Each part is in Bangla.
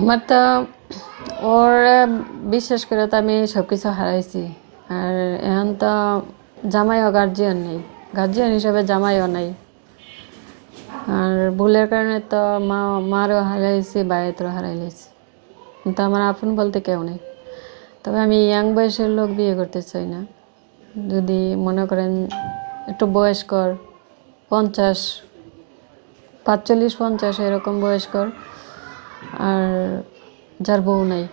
আমার তো ওর বিশ্বাস করে তো আমি সব কিছু হারাইছি। আর এখন তো জামাইও গার্জিয়ান নেই। গার্জিয়ান হিসাবে জামাইও নাই। আর ভুলের কারণে তো মা, মারও হারাইছি বায়েতরও হারাইলেছি কিন্তু আমার আপন বলতে কেউ নেই। তবে আমি ইয়াং বয়সের লোক বিয়ে করতে চাই না। যদি মনে করেন একটু বয়স্কর, পঞ্চাশ, পাঁচচল্লিশ, পঞ্চাশ এরকম বয়স্কর আর যার বউ নাই।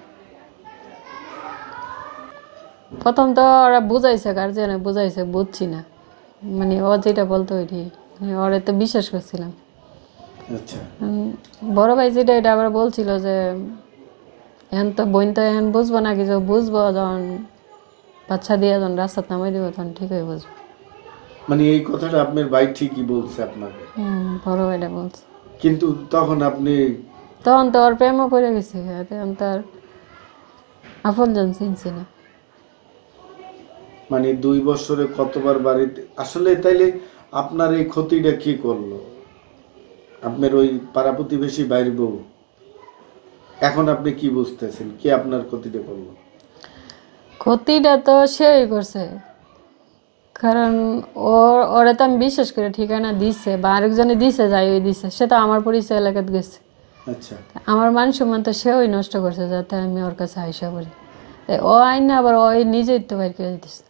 প্রথম তো ওরা বুঝাইছে গার্জিয়ানে বুঝাইছে বুঝছি না। মানে ও যেটা বলতো ওইটি মানে ওরে তো বিশ্বাস করছিলাম। আচ্ছা। বড় ভাই যেটা এটা আবার বলছিল যে এখন তো বোন তো এখন বুঝব না কিছু বুঝব যখন বাচ্চা দিয়ে যখন রাস্তার নামাই দিব তখন ঠিক হয়ে বুঝব। মানে এই কথাটা আপনার ভাই ঠিকই বলছে আপনাকে। হুম বড় ভাইটা বলছে। কিন্তু তখন আপনি তখন তো ওর প্রেমও পড়ে গেছে তখন তো আর আপনজন চিনছি না। মানে দুই বছরে কতবার বাড়িতে আসলে তাইলে আপনার এই ক্ষতিটা কি করল? আপনার ওই পাড়া প্রতিবেশী বাইর বউ। এখন আপনি কি বুঝতেছেন? কি আপনার ক্ষতিটা করল? ক্ষতিটা তো সেই করছে। কারণ ওর ওরা তো আমি বিশ্বাস করে ঠিকানা দিছে বা আরেকজনে দিছে যাই ওই দিছে সে তো আমার পরিচয় এলাকাতে গেছে। আচ্ছা। আমার মান সম্মান তো সেওই নষ্ট করছে যাতে আমি ওর কাছে আইসা বলি ও আইন না আবার ওই নিজেই তো বাইর করে দিচ্ছে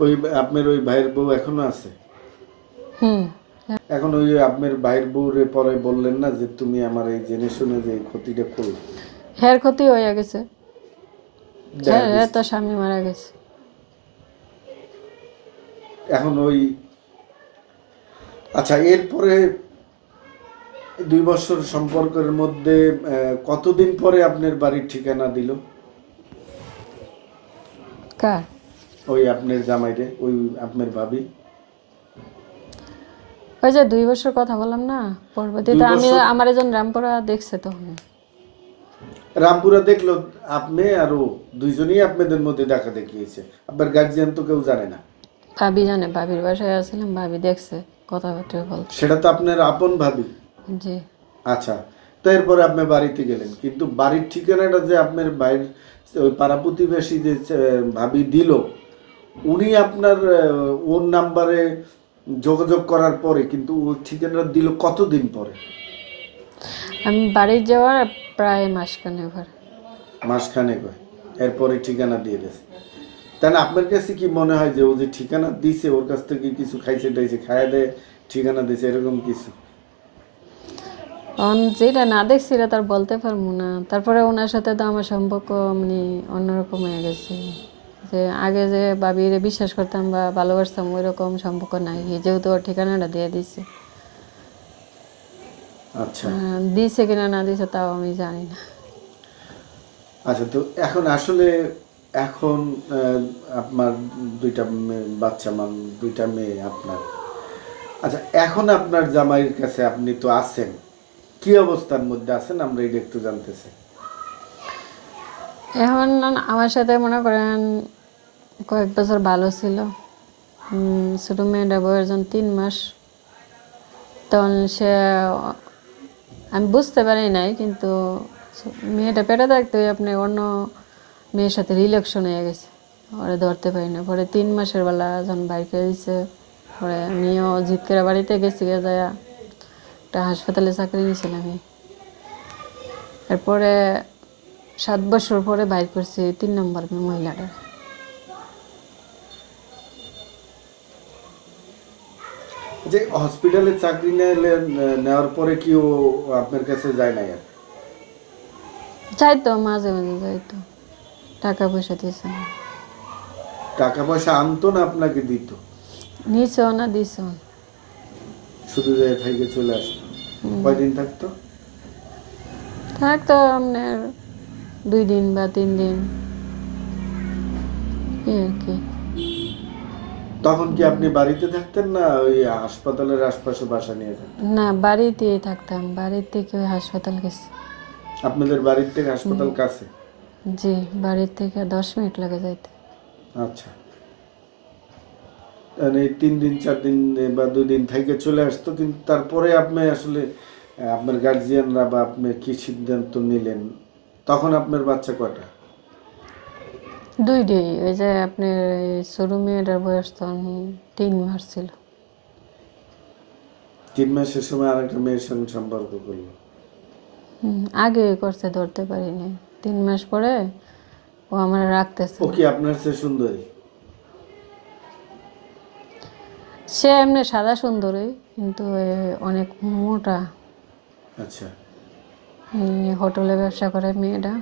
ওই আপনার ওই ভাইয়ের বউ এখনও আছে? হুম। এখন ওই আপনার ভাইয়ের বউরে পরে বললেন না যে তুমি আমার এই জেনে শুনে যে এই ক্ষতিটা করল হের ক্ষতি হয়ে গেছে। হ্যাঁ হ্যাঁ তো স্বামী মারা গেছে। এখন ওই আচ্ছা এরপরে দুই বছর সম্পর্কের মধ্যে কতদিন পরে আপনার বাড়ির ঠিকানা দিল? কার? ওই আপনার জামাইরে ওই আপনার ভাবি। ওই যে দুই বছর কথা বললাম না পরবর্তীতে আমি আমার একজন রামপুরা দেখছে তখন। রামপুরা দেখল আপনি আর ও দুইজনই আপনাদের মধ্যে দেখা দেখিয়েছে। আপনার গার্জিয়ান তো কেউ জানে না। ভাবি জানে ভাবির বাসায় আসছিলাম ভাবি দেখছে কথাবার্তা বলছে। সেটা তো আপনার আপন ভাবি। জি। আচ্ছা তো এরপরে আপনি বাড়িতে গেলেন। কিন্তু বাড়ির ঠিকানাটা যে আপনার বাইরের ওই পাড়া প্রতিবেশী যে ভাবি দিল উনি আপনার ওর নাম্বারে যোগাযোগ করার পরে কিন্তু ওই ঠিকানাটা দিল কতদিন পরে? আমি বাড়ি যাওয়ার প্রায় মাসখানেক পর। মাসখানেক হয়। এরপরে ঠিকানা দিয়ে দিয়েছে তাহলে আপনার কাছে কি মনে হয় যে ও যে ঠিকানা দিছে ওর কাছ থেকে কিছু খাইছে টাইছে খাইয়া দেয় ঠিকানা দিছে এরকম কিছু? তখন যেটা না দেখছিল তার বলতে পারব না। তারপরে ওনার সাথে তো আমার সম্পর্ক মানে অন্যরকম হয়ে গেছে। যে আগে যে বাবিরে বিশ্বাস করতাম বা ভালোবাসতাম ওই রকম সম্পর্ক নাই। যেহেতু ওর ঠিকানাটা দিয়ে দিছে আচ্ছা। দিছে কিনা না দিছে তাও আমি জানি না। আচ্ছা তো এখন আসলে এখন আপনার দুইটা বাচ্চা মান দুইটা মেয়ে আপনার। আচ্ছা এখন আপনার জামাইয়ের কাছে আপনি তো আছেন। কি অবস্থার মধ্যে আছেন? আমরা এটা একটু জানতে চাই এখন আমার সাথে মনে করেন কয়েক বছর ভালো ছিল। ছোটো মেয়েটা বয়স যখন তিন মাস। তখন সে, আমি বুঝতে পারি নাই, কিন্তু মেয়েটা পেটে থাকতে আপনি অন্য মেয়ের সাথে রিলেকশন হয়ে গেছে। ওরে ধরতে পারি না। পরে তিন মাসের বেলা যখন বাইর দিছে, পরে আমিও জিতকেরা বাড়িতে গেছি গে যায় একটা হাসপাতালে চাকরি নিয়েছিলাম আমি। এরপরে সাত বছর পরে বাইর করছি তিন নম্বর মহিলাটা যে হসপিটালে চাকরি নিলে নেওয়ার পরে কি ও আপনার কাছে যায় না আর? যাইতো মাঝে মাঝে যাইতো। টাকা পয়সা দিয়েছে না। টাকা পয়সা আনতো না আপনাকে দিত? নিছেও না দিছেও না। শুধু যে থেকে চলে আসতো? কয়দিন থাকতো? থাকতো আপনার দুই দিন বা তিন দিন। এই আর কি। তখন কি আপনি বাড়িতে থাকতেন না ওই হাসপাতালের আশপাশে বাসা নিয়ে থাকতেন? না বাড়িতেই থাকতাম। বাড়ির থেকে ওই হাসপাতাল গেছি। আপনাদের বাড়ির থেকে হাসপাতাল কাছে? জি বাড়ির থেকে দশ মিনিট লাগে যাইতে। আচ্ছা। এই তিন দিন চার দিন বা দুই দিন থেকে চলে আসতো কিন্তু তারপরে আপনি আসলে আপনার গার্জিয়ানরা বা আপনি কি সিদ্ধান্ত নিলেন? তখন আপনার বাচ্চা কয়টা? দুইটাই ওই যে আপনার সরু মেয়েটার বয়স তখন তিন মাস ছিল। তিন মাসের সময় আরেকটা মেয়ের সঙ্গে সম্পর্ক করল? আগে করছে ধরতে পারিনি। তিন মাস পরে ও আমার রাখতেছে। ও কি আপনার চেয়ে সুন্দরী? সে এমনি সাদা সুন্দরই কিন্তু অনেক মোটা। আচ্ছা। হোটেলে ব্যবসা করে মেয়েটা।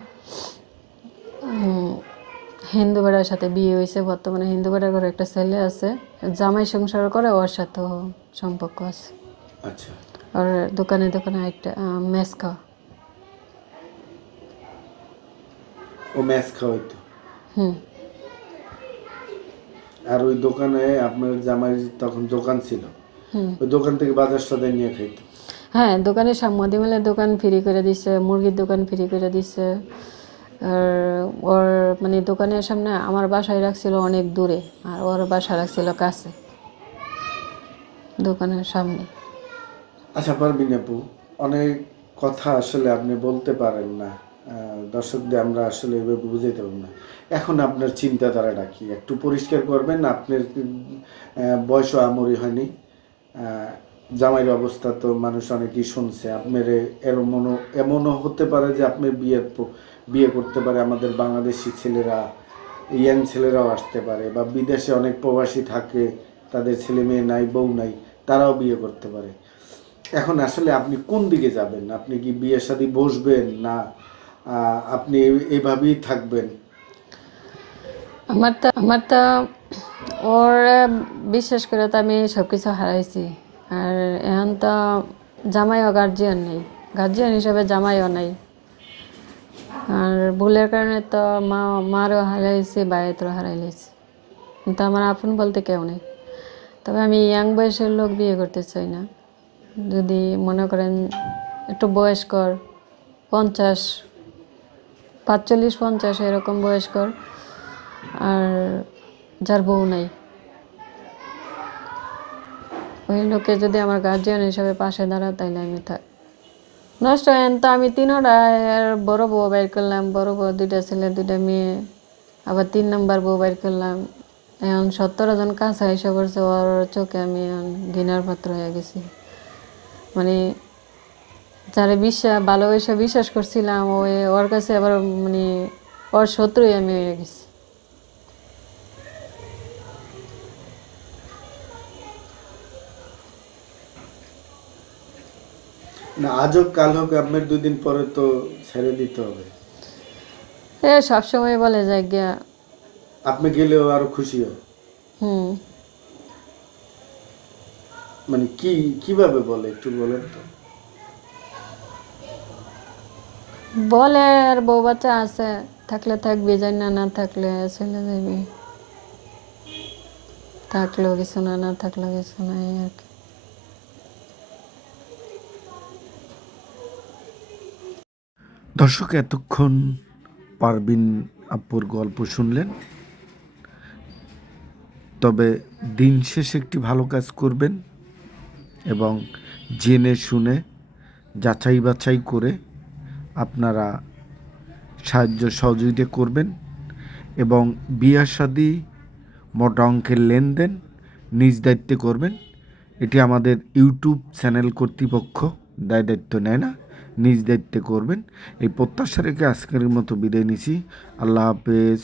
হিন্দু বেড়ার সাথে বিয়ে হয়েছে বর্তমানে হিন্দু বেড়ার ঘরে একটা ছেলে আছে। জামাই সংসার করে ওর সাথেও সম্পর্ক আছে। আচ্ছা। আর দোকানে দোকানে একটা মেস খাওয়া ও ম্যাচ খাওয়াইতো হুম। আর ওই দোকানে আপনার জামাই তখন দোকান ছিল। ওই দোকান থেকে বাজার সদাই নিয়ে খাইতো। হ্যাঁ দোকানে মদিমেলের দোকান ফ্রি করে দিছে মুরগির দোকান ফ্রি করে দিছে। আর ওর মানে দোকানের সামনে আমার বাসায় রাখছিল অনেক দূরে আর ওর বাসা রাখছিল কাছে দোকানের সামনে। আচ্ছা পারবিন আপু? অনেক কথা আসলে আপনি বলতে পারেন না। দর্শকদের আমরা আসলে এভাবে বুঝাইতে পারব না। এখন আপনার চিন্তাধারাটা কি? একটু পরিষ্কার করবেন, আপনার বয়সও আমরি হয়নি। জামাইয়ের অবস্থা তো মানুষ অনেকেই শুনছে। আপনার এমনও এমনও হতে পারে যে আপনি বিয়ের বিয়ে করতে পারে, আমাদের বাংলাদেশি ছেলেরা, ইয়াং ছেলেরাও আসতে পারে বা বিদেশে অনেক প্রবাসী থাকে, তাদের ছেলে মেয়ে নাই, বউ নাই, তারাও বিয়ে করতে পারে। এখন আসলে আপনি কোন দিকে যাবেন? আপনি কি বিয়ে শাদী বসবেন না আপনি এইভাবেই থাকবেন। আমার তো আমার তো, ওর বিশ্বাস করে তো আমি সব কিছু হারাইছি। আর এখন তো জামাইও গার্জিয়ান নেই। গার্জিয়ান হিসাবে জামাইও নেই। আর ভুলের কারণে তো মা, মারও হারাইছি বায়েতও হারাইলেছি কিন্তু আমার আপন বলতে কেউ নেই। তবে আমি ইয়াং বয়সের লোক বিয়ে করতে চাই না। যদি মনে করেন একটু বয়স্কর, পঞ্চাশ পাঁচচল্লিশ, পঞ্চাশ এরকম বয়স্কর। আর যার বউ নাই। ওই লোকে যদি আমার গার্জিয়ান হিসাবে পাশে দাঁড়া তাইলে আমি থাক নষ্ট হেন তো আমি তিনোটা আর বড় বউ বাইর করলাম, বড় বউ, দুইটা ছেলে, দুইটা মেয়ে, আবার তিন নাম্বার বউ বাইর করলাম। এখন সত্তর জন কাঁচা এসে ওর চোখে আমি এখন ঘৃণার পাত্র হয়ে গেছি। মানে যারা বিশ্বাস ভালোবেসে বিশ্বাস করছিলাম ওই ওর কাছে আবার মানে ওর শত্রুই আমি হয়ে গেছি। না আজ হোক কাল হোক আপনার দুদিন পরে তো ছেড়ে দিতে হবে। এ সবসময় বলে যায় গিয়া আপনি গেলেও আরও খুশি হয় হুম। মানে কি কীভাবে বলে একটু বলেন তো। বলে আর বউ বাচ্চা আছে, থাকলে থাকবি যাই না না থাকলে চলে যাবি। থাকলেও কিছু না না থাকলেও কিছু না এই আর কি। দর্শক, এতক্ষণ পারবিন আপুর গল্প শুনলেন। তবে দিন শেষে একটি ভালো কাজ করবেন এবং জেনে শুনে যাচাই বাছাই করে আপনারা সাহায্য সহযোগিতা করবেন এবং বিয়া সাদি মোটা অঙ্কের লেনদেন নিজ দায়িত্বে করবেন। এটি আমাদের ইউটিউব চ্যানেল কর্তৃপক্ষ দায় দায়িত্ব নেয় না, নিজ দায়িত্বে করবেন। এই প্রত্যাশা রেখে আজকের মতো বিদায় নিছি আল্লাহ হাফেজ।